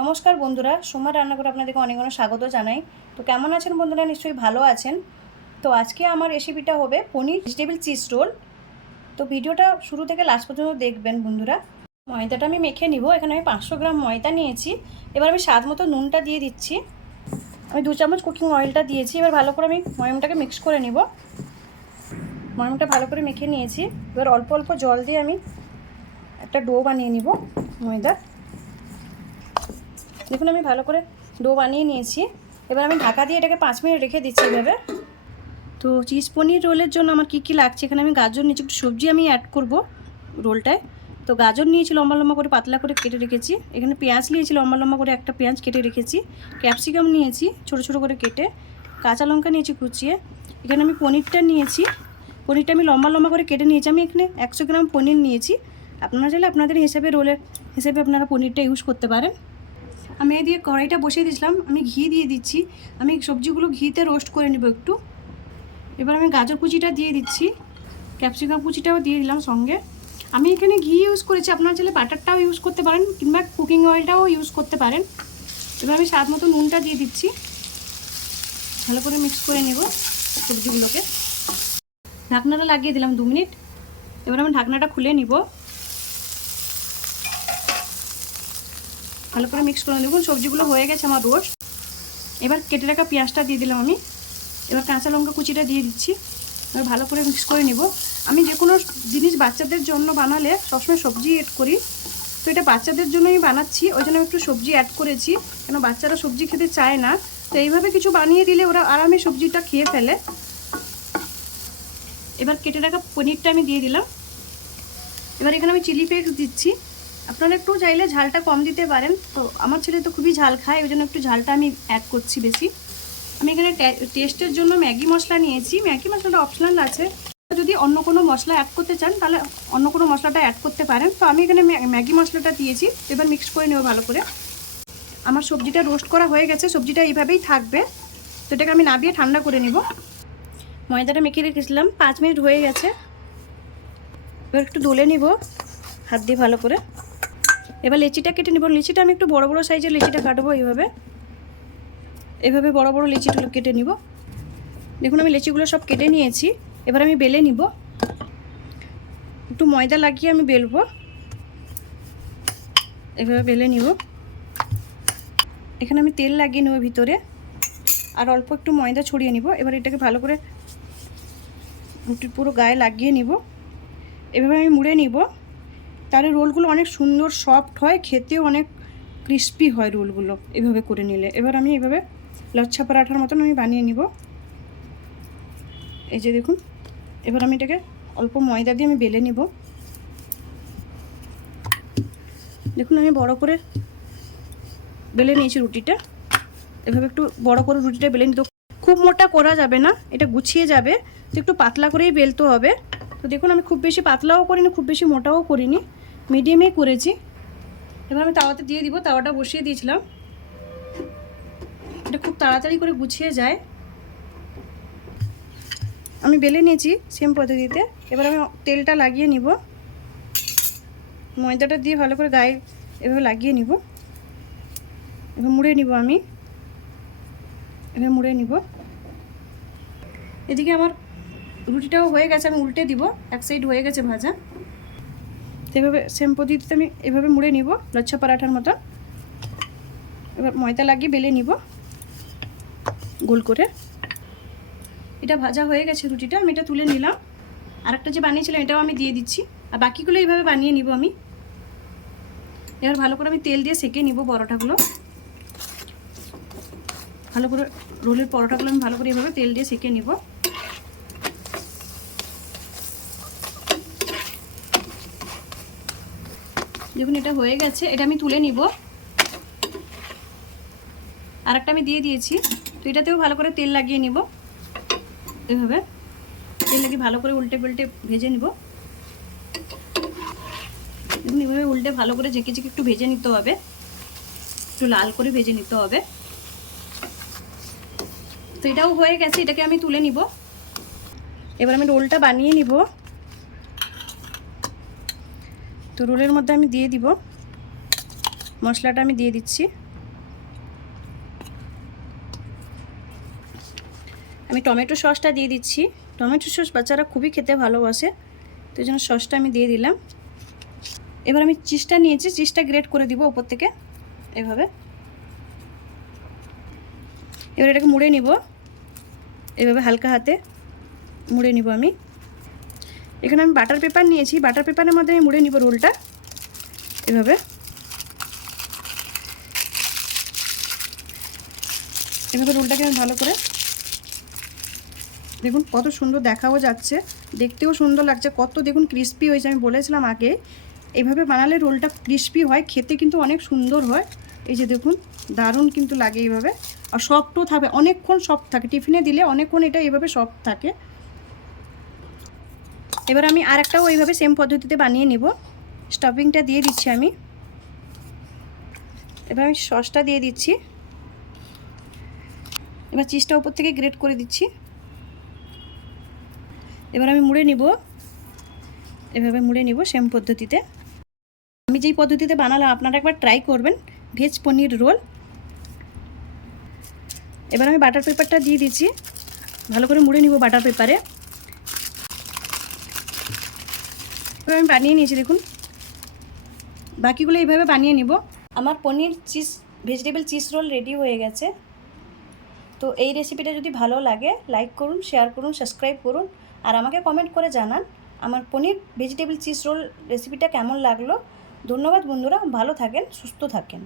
নমস্কার বন্ধুরা, সোমার রান্নাঘরে আপনাদেরকে অনেক অনেক স্বাগত জানাই। তো কেমন আছেন বন্ধুরা? নিশ্চয়ই ভালো আছেন। তো আজকে আমার রেসিপিটা হবে পনির ভেজিটেবল চিজ রোল। তো ভিডিওটা শুরু থেকে লাস্ট পর্যন্ত দেখবেন বন্ধুরা। ময়দাটা আমি মেখে নিব। এখানে আমি 500 গ্রাম ময়দা নিয়েছি। এবার আমি স্বাদ মতো নুনটা দিয়ে দিচ্ছি। আমি 2 চামচ কুকিং অয়েলটা দিয়েছি। এবার ভালো করে আমি ময়মটাকে মিক্স করে নিব। ময়মটা ভালো করে মেখে নিয়েছি। এবার অল্প অল্প জল দিয়ে আমি একটা ডো বানিয়ে নিব ময়দা। দেখুন আমি ভালো করে ডো বানিয়ে নিয়েছি। এবার আমি ঢাকা দিয়ে এটাকে 5 মিনিট রেখে দিচ্ছি এভাবে। তো চিজ পনির রোলের জন্য আমার কী কী লাগছে, এখানে আমি গাজর নিয়েছি, একটু সবজি আমি অ্যাড করব রোলটায়। তো গাজর নিয়েছি লম্বা লম্বা করে পাতলা করে কেটে রেখেছি। এখানে পেঁয়াজ নিয়েছি লম্বা লম্বা করে একটা পেঁয়াজ কেটে রেখেছি। ক্যাপসিকাম নিয়েছি ছোটো ছোটো করে কেটে। কাঁচা লঙ্কা নিয়েছি কুচিয়ে। এখানে আমি পনিরটা নিয়েছি। পনিরটা আমি লম্বা লম্বা করে কেটে নিয়েছি। আমি এখানে 100 গ্রাম পনির নিয়েছি। আপনারা চাইলে আপনাদের হিসেবে রোলের হিসেবে আপনারা পনিরটা ইউজ করতে পারেন। আমি দিয়ে কড়াইটা বসিয়ে দিয়েছিলাম। আমি ঘি দিয়ে দিচ্ছি। আমি সবজিগুলো ঘিতে রোস্ট করে নেব একটু। এবার আমি গাজর কুচিটা দিয়ে দিচ্ছি, ক্যাপসিকাম কুচিটাও দিয়ে দিলাম সঙ্গে। আমি এখানে ঘি ইউজ করেছি, আপনারা চাইলে বাটারটাও ইউজ করতে পারেন কিংবা কুকিং অয়েলটাও ইউজ করতে পারেন। এবার আমি স্বাদ মতো নুনটা দিয়ে দিচ্ছি। ভালো করে মিক্স করে নেব সবজিগুলোকে। ঢাকনাটা লাগিয়ে দিলাম 2 মিনিট। এবার আমি ঢাকনাটা খুলে নিব। ভালো করে মিক্স করে নেব। সবজিগুলো হয়ে গেছে আমার রোস্ট। এবার কেটে রাখা পেঁয়াজটা দিয়ে দিলাম আমি। এবার কাঁচা লঙ্কা কুচিটা দিয়ে দিচ্ছি। এবার ভালো করে মিক্স করে নিব। আমি যে কোনো জিনিস বাচ্চাদের জন্য বানালে সবসময় সবজি অ্যাড করি। তো এটা বাচ্চাদের জন্যই বানাচ্ছি, ওই জন্য একটু সবজি অ্যাড করেছি, কেন বাচ্চারা সবজি খেতে চায় না। তো এইভাবে কিছু বানিয়ে দিলে ওরা আরামে সবজিটা খেয়ে ফেলে। এবার কেটে রাখা পনিরটা আমি দিয়ে দিলাম। এবার এখানে আমি চিলি ফ্লেক্স দিচ্ছি। আপনারা একটু চাইলে ঝালটা কম দিতে পারেন। তো আমার ছেলে তো খুবই ঝাল খায়, ওই জন্য একটু ঝালটা আমি অ্যাড করছি বেশি। আমি এখানে টেস্টের জন্য ম্যাগি মশলা নিয়েছি। ম্যাগি মশলাটা অপশনাল আছে, যদি অন্য কোনো মশলা অ্যাড করতে চান তাহলে অন্য কোনো মশলাটা অ্যাড করতে পারেন। তো আমি এখানে ম্যাগি মশলাটা দিয়েছি। এবার মিক্স করে নেব ভালো করে। আমার সবজিটা রোস্ট করা হয়ে গেছে, সবজিটা এইভাবেই থাকবে। তো এটাকে আমি নাবিয়ে ঠান্ডা করে নিব। ময়দাটা মেখে রেখেছিলাম, 5 মিনিট হয়ে গেছে। এবার একটু দলে নিব হাত দিয়ে ভালো করে। এবার লেচিটা কেটে নেব। লেচিটা আমি একটু বড় বড় সাইজের লেচিটা কাটবো। এভাবে বড় বড় লেচিগুলো কেটে নিব। দেখুন আমি লেচিগুলো সব কেটে নিয়েছি। এবার আমি বেলে নিব। একটু ময়দা লাগিয়ে আমি বেলবো। এভাবে বেলে নিব। এখানে আমি তেল লাগিয়ে নেব ভিতরে, আর অল্প একটু ময়দা ছড়িয়ে নিব। এবার এটাকে ভালো করে পুরো গায়ে লাগিয়ে নিব। এভাবে আমি মুড়ে নিব। তাহলে রোলগুলো অনেক সুন্দর সফট হয়, খেতেও অনেক ক্রিস্পি হয় রোলগুলো এভাবে করে নিলে। এবার আমি এভাবে লচ্ছা পরাঠার মতন আমি বানিয়ে নিব। এই যে দেখুন, এবার আমি এটাকে অল্প ময়দা দিয়ে আমি বেলে নিব। দেখুন আমি বড় করে বেলে নিয়েছি রুটিটা। এভাবে একটু বড় করে রুটিটা বেলে নিতে, খুব মোটা করা যাবে না, এটা গুছিয়ে যাবে। তো একটু পাতলা করেই বেলতে হবে। তো দেখুন আমি খুব বেশি পাতলাও করিনি, খুব বেশি মোটাও করিনি, মিডিয়ামেই করেছি। এবার আমি তাওয়াতে দিয়ে দিব। তাওয়াটা বসিয়ে দিয়েছিলাম। এটা খুব তাড়াতাড়ি করে গুছিয়ে যায়। আমি বেলে নিয়েছি সেম পদ্ধতিতে। এবার আমি তেলটা লাগিয়ে নিব। ময়দাটা দিয়ে ভালো করে গায়ে এভাবে লাগিয়ে নিব। এবার মুড়ে নিব। আমি এভাবে মুড়ে নিব। এদিকে আমার রুটিটাও হয়ে গেছে, আমি উল্টে দিব। এক সাইড হয়ে গেছে ভাজা। এভাবে সেম পদ্ধতিতে আমি এভাবে মুড়ে নিব লচ্ছা পরাঠার মতো। এবার ময়দা লাগিয়ে বেলে নিব গোল করে। এটা ভাজা হয়ে গেছে রুটিটা, আমি এটা তুলে নিলাম। আরেকটা যে বানিয়েছিলাম এটাও আমি দিয়ে দিচ্ছি। আর বাকিগুলো এইভাবে বানিয়ে নিব আমি। এবার ভালো করে আমি তেল দিয়ে সেঁকে নিব পরোটাগুলো। ভালো করে রোলের পরোটাগুলো আমি ভালো করে এভাবে তেল দিয়ে সেঁকে নিব। দেখুন এটা হয়ে গেছে, এটা আমি তুলে নিব। আর একটা আমি দিয়ে দিয়েছি। তো এটাতেও ভালো করে তেল লাগিয়ে নিব। এভাবে তেল লাগিয়ে ভালো করে উল্টে পাল্টে ভেজে নিব। দেখুন এভাবে উল্টে ভালো করে ঝেঁকে ঝেঁকে একটু ভেজে নিতে হবে, একটু লাল করে ভেজে নিতে হবে। তো এটাও হয়ে গেছে, এটাকে আমি তুলে নিব। এবার আমি রোলটা বানিয়ে নিব। তো রোলের মধ্যে আমি দিয়ে দিব। মশলাটা আমি দিয়ে দিচ্ছি। আমি টমেটো সসটা দিয়ে দিচ্ছি। টমেটো সস বাচ্চারা খুবই খেতে ভালোবাসে, তো এই জন্য সসটা আমি দিয়ে দিলাম। এবার আমি চিজটা নিয়েছি, চিজটা গ্রেট করে দিব উপর থেকে এভাবে। এবার এটাকে মুড়ে নিব, এভাবে হালকা হাতে মুড়ে নিব আমি। এখানে আমি বাটার পেপার নিয়েছি, বাটার পেপারের মধ্যে আমি মুড়ে নিব রোলটা এভাবে। এভাবে রোলটাকে আমি ভালো করে, দেখুন কত সুন্দর দেখাও যাচ্ছে, দেখতেও সুন্দর লাগছে, কত দেখুন ক্রিস্পি হয়েছে। আমি বলেছিলাম আগে, এইভাবে বানালে রোলটা ক্রিস্পি হয়, খেতে কিন্তু অনেক সুন্দর হয়। এই যে দেখুন দারুণ কিন্তু লাগে এইভাবে, আর সফটও থাকবে, অনেকক্ষণ সফট থাকে, টিফিনে দিলে অনেকক্ষণ এটা এইভাবে সফট থাকে। এবার আমি আরেকটাও এইভাবে সেম পদ্ধতিতে বানিয়ে নিব। স্টাফিংটা দিয়ে দিচ্ছি আমি। এবার আমি সসটা দিয়ে দিচ্ছি। এবার চিজটা উপর থেকে গ্রেট করে দিচ্ছি। এবার আমি মুড়ে নিব, এভাবে মুড়ে নিব সেম পদ্ধতিতে। আমি যেই পদ্ধতিতে বানালাম আপনারা একবার ট্রাই করবেন, ভেজ পনির রোল। এবার আমি বাটার পেপারটা দিয়ে দিচ্ছি, ভালো করে মুড়ে নিব বাটার পেপারে। এবার আমি বানিয়ে নিয়েছি, দেখুন বাকিগুলো এইভাবে বানিয়ে নিব। আমার paneer cheese vegetable cheese roll ready হয়ে গেছে। তো এই রেসিপিটা যদি ভালো লাগে লাইক করুন, শেয়ার করুন, সাবস্ক্রাইব করুন, আর আমাকে কমেন্ট করে জানান আমার পনির ভেজিটেবল চিজ রোল রেসিপিটা কেমন লাগলো। ধন্যবাদ বন্ধুরা, ভালো থাকেন, সুস্থ থাকেন।